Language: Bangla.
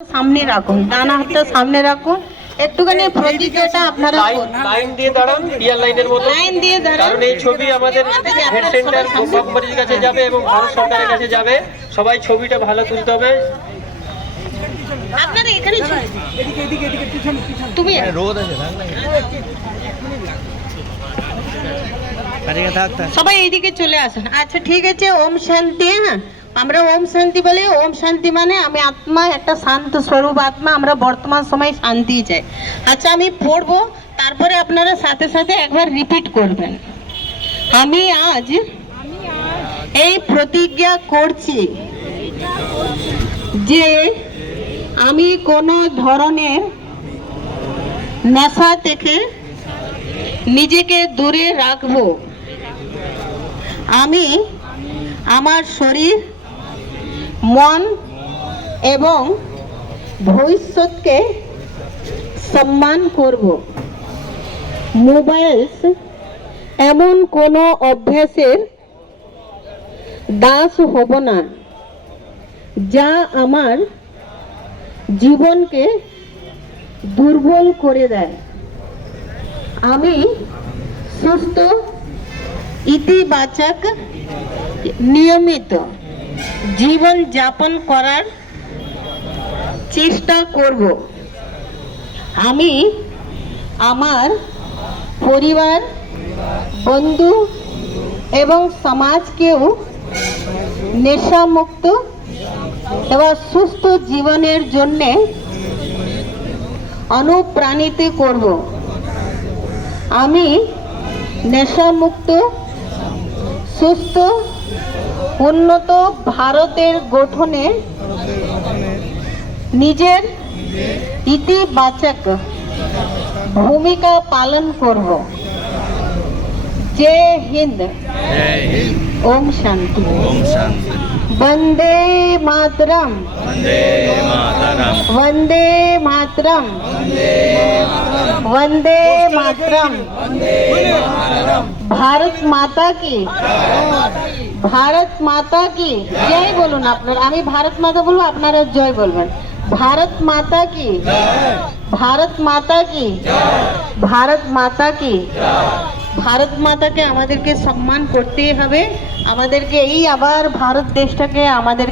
সামনে রাখুন, ডান হাতটা সামনে রাখুন, একটুখানি প্রতিজ্ঞাটা আপনারা লাইন দিয়ে দাঁড়ান, রিয়াল লাইনের মতো। লাইন দিয়ে দাঁড়ান, কারণ এই ছবি আমাদের হেড সেন্টার কোম্পানির কাছে যাবে এবং ভারত সরকারের কাছে যাবে। সবাই ছবিটা ভালো তুলতে হবে। আপনারা এখানে তুমি রোদ আছে সবাই এইদিকে চলে আসুন। আচ্ছা ঠিক আছে, ওম শান্তি। হ্যাঁ, আমরা ওম শান্তি বলি। ওম শান্তি মানে আমি আত্মা, একটা শান্ত স্বরূপ আত্মা, আমরা বর্তমান সময় শান্তি চাই। আচ্ছা আমি পড়বো, তারপরে আপনারা সাথে সাথে একবার রিপিট করবেন। আমি আজ এই প্রতিজ্ঞা করছি যে আমি কোনো ধরনের নেশা থেকে নিজেকে দূরে রাখবো। আমি আমার শরীর, মন এবং ভবিষ্যৎকে সম্মান করব। মোবাইল এমন কোনো অভ্যাসের দাস হব না যা আমার জীবনকে দুর্বল করে দেয়। আমি সুস্থ, ইতিবাচক, নিয়মিত জীবন যাপন করার চেষ্টা করব। আমি আমার পরিবার, বন্ধু এবং সমাজকেও নেশামুক্ত এবং সুস্থ জীবনের জন্য অনুপ্রাণিত করব। আমি নেশামুক্ত, সুস্থ, উন্নত ভারতের গঠনে নিজের ইতিবাচক ভূমিকা পালন করব। জয় হিন্দ, ওম শান্তি। বন্দে মাতরম, বন্দে মাতরম, वंदे मातरम। भारत माता की, भारत माता की जय बोलুন আপনারা। আমি ভারত মাতা বলবো, আপনারা জয় বলবেন। भारत माता की, भारत माता की, भारत माता की। ভারত মাতাকে আমাদেরকে সম্মান করতেই হবে। আমাদেরকে এই আবার ভারত দেশটাকে আমাদের